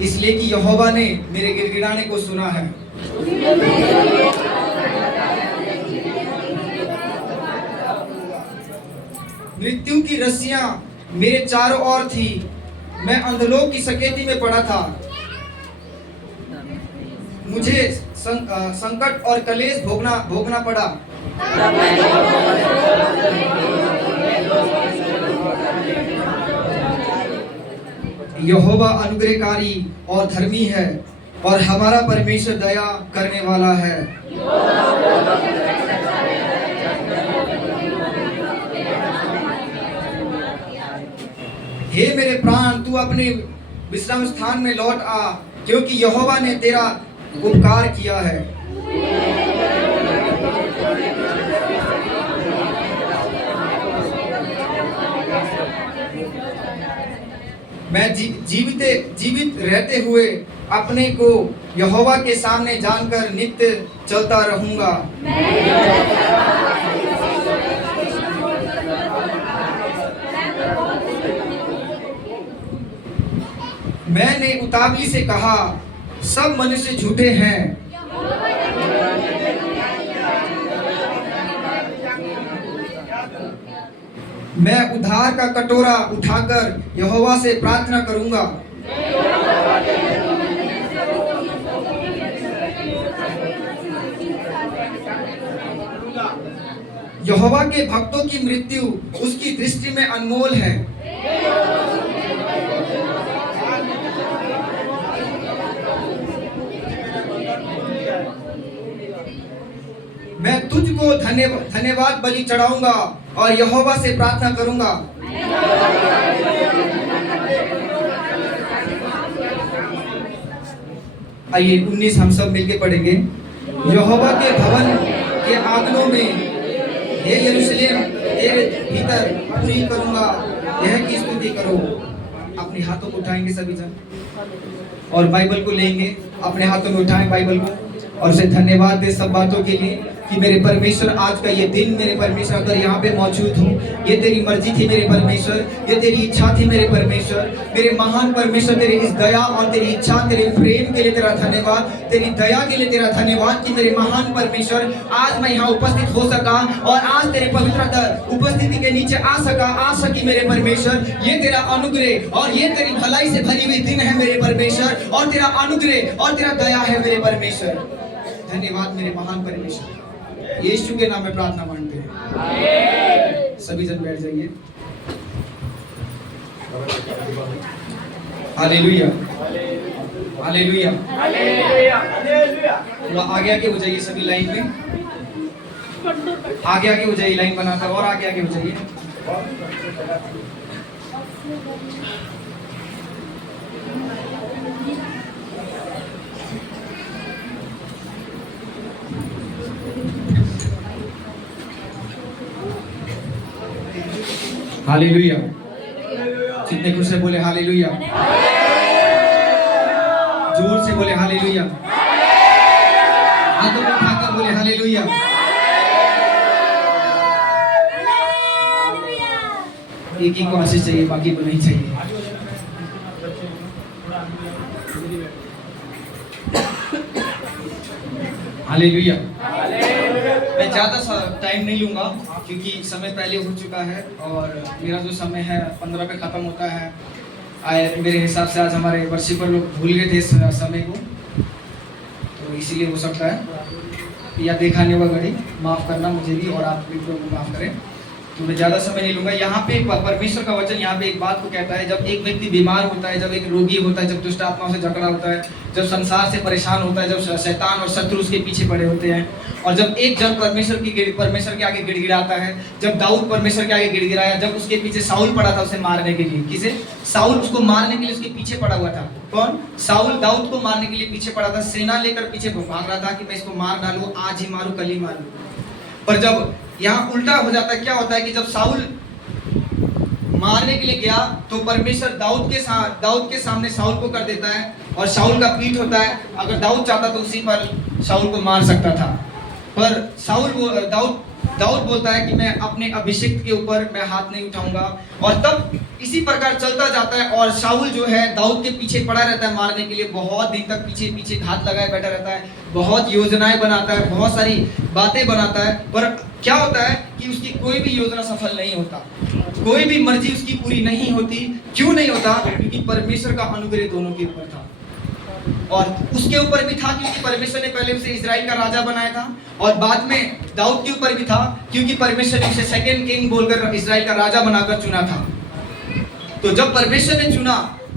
इसलिए कि यहोवा ने मेरे गिड़गिड़ाने को सुना है। मृत्यु की रस्सियां मेरे चारों ओर थी, मैं अंधलोक की सकेती में पड़ा था। मुझे संकट और कलेश भोगना पड़ा। यहोवा अनुग्रहकारी और धर्मी है और हमारा परमेश्वर दया करने वाला है। हे मेरे प्राण, तू अपने विश्राम स्थान में लौट आ, क्योंकि यहोवा ने तेरा उपकार किया है। मैं जीवित रहते हुए अपने को यहोवा के सामने जानकर नित्य चलता रहूंगा। मैंने उतावली से कहा, सब मनुष्य झूठे हैं। मैं उद्धार का कटोरा उठाकर यहोवा से प्रार्थना करूंगा। यहोवा के भक्तों की मृत्यु उसकी दृष्टि में अनमोल है। मैं तुझको धन्यवाद बलि चढ़ाऊंगा और यहोवा से प्रार्थना करूंगा। आइए 19 हम सब मिलके पढ़ेंगे। यहोवा के भवन के आंगनों में हे यरूशलेम तेरे भीतर पूरी करूंगा, यह की स्तुति करो। अपने हाथों को उठाएंगे सभी जन और बाइबल को लेंगे, अपने हाथों में उठाएं बाइबल को और उसे धन्यवाद दे सब बातों के लिए कि मेरे परमेश्वर आज का ये दिन, मेरे परमेश्वर अगर यहाँ पे मौजूद हूँ, ये तेरी मर्जी थी मेरे परमेश्वर, ये तेरी इच्छा थी मेरे परमेश्वर। मेरे महान परमेश्वर, तेरी इस दया और तेरी इच्छा, तेरे प्रेम के लिए तेरा धन्यवाद, तेरी दया के लिए तेरा धन्यवाद कि मेरे महान परमेश्वर आज मैं यहाँ उपस्थित हो सका और आज तेरे पवित्र उपस्थिति के नीचे आ सकी मेरे परमेश्वर। ये तेरा अनुग्रह और ये तेरी भलाई से भरी हुई दिन है मेरे परमेश्वर, और तेरा अनुग्रह और तेरा दया है मेरे परमेश्वर। धन्यवाद मेरे महान परमेश्वर। यीशु के नाम में प्रार्थना मांगते हैं। सभी जन बैठ जाइए। हालेलुया, हालेलुया, थोड़ा आगे आगे हो जाइए सभी लाइन में, आगे आगे हो जाइए लाइन बनाकर, और आगे आगे हो जाइए। हालेलुया। जितने खुश से बोले हालेलुया, जोर से बोले हालेलुया, हाथों को उठाकर बोले हालेलुया। एक ही को आशीष चाहिए, बाकी को नहीं चाहिए। हालेलुया। मैं ज़्यादा टाइम नहीं लूँगा क्योंकि समय पहले हो चुका है और मेरा जो समय है 15 पे ख़त्म होता है। मेरे हिसाब से आज हमारे वर्शिपर लोग भूल गए थे इस समय को, तो इसीलिए हो सकता है या देखा नहीं होगा घड़ी। माफ़ करना मुझे भी और आप भी लोगों को माफ़ करें। तो मैं ज़्यादा समय नहीं लूँगा। यहाँ पे परमेश्वर का वचन यहाँ पे एक बात को कहता है, जब एक व्यक्ति बीमार होता है, जब एक रोगी होता है, जब दुष्ट आत्माओं से जकड़ा होता है, जब संसार से परेशान होता है, जब शैतान और शत्रु उसके पीछे पड़े होते हैं, और जब एक जन परमेश्वर के आगे गिड़गिड़ाता है, जब दाऊद परमेश्वर के आगे गिड़गिड़ाया, जब उसके पीछे साउल पड़ा था उसे मारने के लिए। किसे? साउल उसको मारने के लिए उसके पीछे पड़ा हुआ था। कौन? साउल दाऊद को मारने के लिए पीछे पड़ा था, सेना लेकर पीछे भाग रहा था कि मैं इसको मार डालूं, आज ही मारूं, कल ही मारूं। पर जब यहाँ उल्टा हो जाता है, क्या होता है कि जब साउल मारने के लिए गया तो परमेश्वर दाऊद के सामने साउल को कर देता है और साउल का पीठ होता है। अगर दाऊद चाहता तो उसी पर साउल को मार सकता था, पर दाऊद दाऊद बोलता है कि मैं अपने अभिषिक्त के ऊपर मैं हाथ नहीं उठाऊंगा। और तब इसी प्रकार चलता जाता है और शाऊल जो है दाऊद के पीछे पड़ा रहता है मारने के लिए, बहुत दिन तक पीछे पीछे हाथ लगाए बैठा रहता है, बहुत योजनाएं बनाता है, बहुत सारी बातें बनाता है, पर क्या होता है कि उसकी कोई भी योजना सफल नहीं होता, कोई भी मर्जी उसकी पूरी नहीं होती। क्यों नहीं होता? क्योंकि परमेश्वर का अनुग्रह दोनों के ऊपर था, और उसके ऊपर भी था क्योंकि परमेश्वर ने पहले उसे इजराइल का राजा बनाया था, और बाद में दाऊद के ऊपर भी था क्योंकि परमेश्वर ने उसे सेकंड किंग बोलकर इजराइल का राजा बनाकर चुना था। तो जब परमेश्वर ने चुना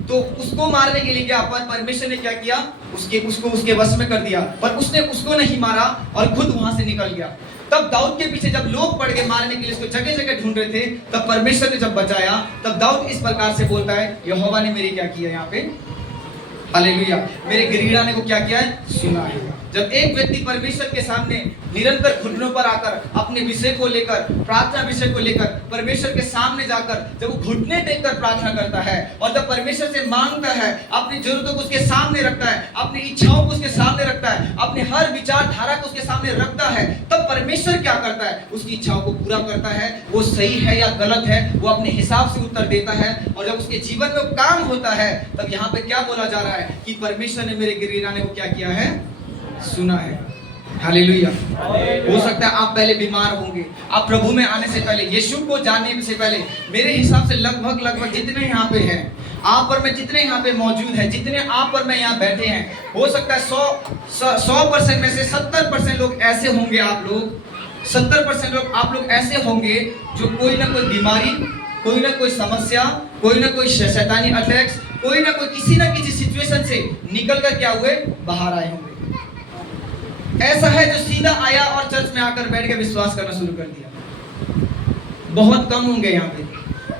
तो उसको मारने के लिए क्या, पर परमेश्वर ने क्या किया, उसको उसके वश में कर दिया, पर उसने उसको नहीं मारा और खुद वहां से निकल गया। तब दाऊद के पीछे जब लोग पड़ गए मारने के लिए, उसको जगह जगह ढूंढ रहे थे, तब परमेश्वर ने जब बचाया, तब दाऊद इस प्रकार से बोलता है, यहोवा ने मेरी क्या किया यहाँ पे, हालेलुया, मेरे गिड़गिड़ाने को क्या किया है, सुना है। जब एक व्यक्ति परमेश्वर के सामने निरंतर घुटनों पर आकर अपने विषय को लेकर, प्रार्थना विषय को लेकर परमेश्वर के सामने जाकर जब वो घुटने टेक कर प्रार्थना करता है और जब परमेश्वर से मांगता है, अपनी जरूरतों को उसके सामने रखता है, अपनी इच्छाओं को उसके सामने रखता है, अपने हर विचारधारा को उसके सामने रखता है, तब परमेश्वर क्या करता है, उसकी इच्छाओं को पूरा करता है। वो सही है या गलत है वो अपने हिसाब से उत्तर देता है, और जब उसके जीवन में काम होता है, तब यहाँ पे क्या बोला जा रहा है कि परमेश्वर ने मेरे गिड़गिड़ाने को क्या किया है, सुना है। हालेलुया। हो सकता है आप पहले बीमार होंगे, आप प्रभु में आने से पहले, यीशु को जानने से पहले, मेरे हिसाब से लगभग जितने यहाँ पे हैं, आप और मैं जितने यहाँ पे मौजूद हैं, जितने आप और मैं यहाँ बैठे हैं, हो सकता है 100% में से 70% लोग ऐसे होंगे, आप लोग 70% लोग आप लोग ऐसे होंगे जो कोई ना कोई बीमारी, कोई ना कोई समस्या, कोई ना कोई शैतानी अटैक्स, कोई ना कोई किसी ना किसी सिचुएशन से निकल कर क्या हुए, बाहर आए होंगे। ऐसा है जो सीधा आया और चर्च में आकर बैठ के विश्वास करना शुरू कर दिया। बहुत कम होंगे यहाँ पे,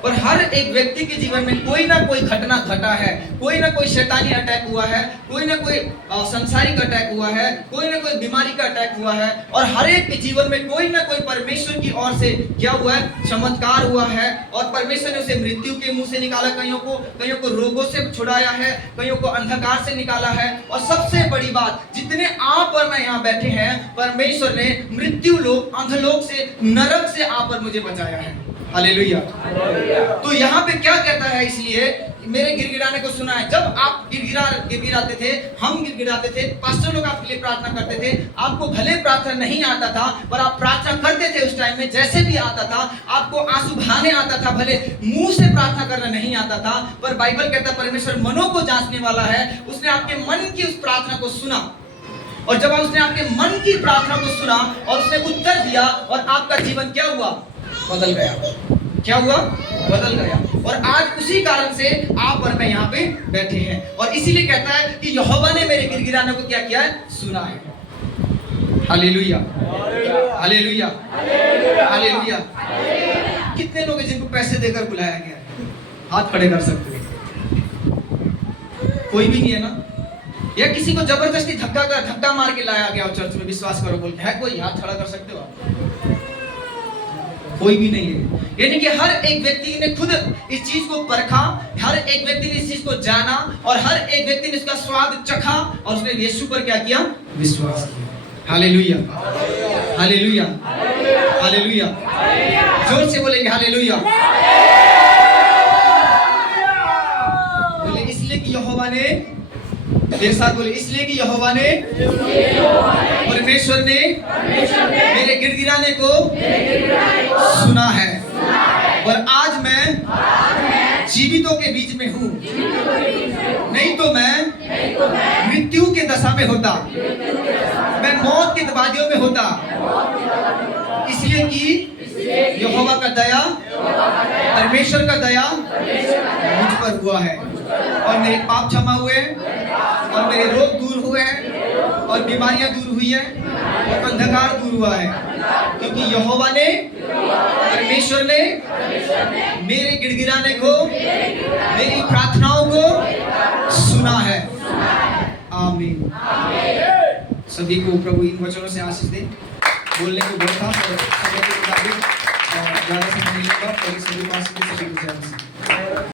पर हर एक व्यक्ति के जीवन में कोई ना कोई घटना घटा है, कोई ना कोई शैतानी अटैक हुआ है, कोई ना कोई संसारिक अटैक हुआ है, कोई ना कोई बीमारी का अटैक हुआ है, और हर एक के जीवन में कोई ना कोई परमेश्वर की ओर से क्या हुआ है, चमत्कार हुआ है, और परमेश्वर ने उसे मृत्यु के मुंह से निकाला, कईयों को रोगों से छुड़ाया है, कईयों को अंधकार से निकाला है, और सबसे बड़ी बात, जितने आप और मैं यहाँ बैठे हैं, परमेश्वर ने मृत्यु लोक, अंधलोक से, नरक से आप और मुझे बचाया है। हालेलुया। तो यहाँ पे क्या कहता है, इसलिए मेरे गिड़गिड़ाने को सुना है। जब आप गिड़गिड़ाते थे, हम गिड़गिड़ाते थे, पास्टर लोग आपके लिए प्रार्थना करते थे, आपको भले प्रार्थना नहीं आता था, पर आप प्रार्थना करते थे उस टाइम में, जैसे भी आता था, आपको आंसू बहाने आता था, भले मुंह से प्रार्थना करना नहीं आता था, पर बाइबल कहता है परमेश्वर मनों को जांचने वाला है। उसने आपके मन की उस प्रार्थना को सुना, और जब उसने आपके मन की प्रार्थना को सुना और उसने उत्तर दिया, और आपका जीवन क्या हुआ, बदल गया। क्या हुआ, बदल गया। और आज उसी कारण से आप और मैं यहाँ पे बैठे हैं, और इसीलिए कहता है कि यहोवा ने मेरे गिड़गिड़ाने को क्या किया है, सुना है। Hallelujah, hallelujah, hallelujah. कितने लोग हैं जिनको पैसे देकर बुलाया गया है, हाथ खड़े कर सकते हो? कोई भी नहीं है ना? या किसी को जबरदस्ती धक्का मार के लाया गया चर्च में, विश्वास करो बोल के, है कोई? हाथ खड़ा कर सकते हो आप? कोई भी नहीं है। यानी कि हर एक व्यक्ति ने खुद इस चीज को परखा, हर एक व्यक्ति ने इस चीज को जाना, और हर एक व्यक्ति ने इसका स्वाद चखा, और उसने यीशु पर क्या किया, विश्वास किया। Hallelujah, hallelujah, hallelujah. जोर से बोलेंगे हालेलुया। बोले इसलिए कि यहोवा ने, मेरे साथ बोले, इसलिए कि यहोवा ने, परमेश्वर ने मेरे गिड़गिड़ाने को सुना है, और आज मैं जीवितों के बीच में हूँ, नहीं तो मैं मृत्यु के दशा में होता, मैं मौत के वादियों में होता। इसलिए कि यहोवा का दया, परमेश्वर का दया मुझ पर हुआ है, और मेरे पाप क्षमा हुए हैं, और मेरे रोग दूर हुए हैं, और बीमारियां दूर हुई है, और अंधकार दूर हुआ है, क्योंकि यहोवा ने, परमेश्वर ने मेरे गिड़गिड़ाने को, मेरी प्रार्थनाओं को सुना है। आमीन। सभी को प्रभु इन वचनों से आशीष दे। बोलने को बहुत था, समय के मुताबिक ज्यादा समय नहीं लगा, सभी को आशीष दे, सभी को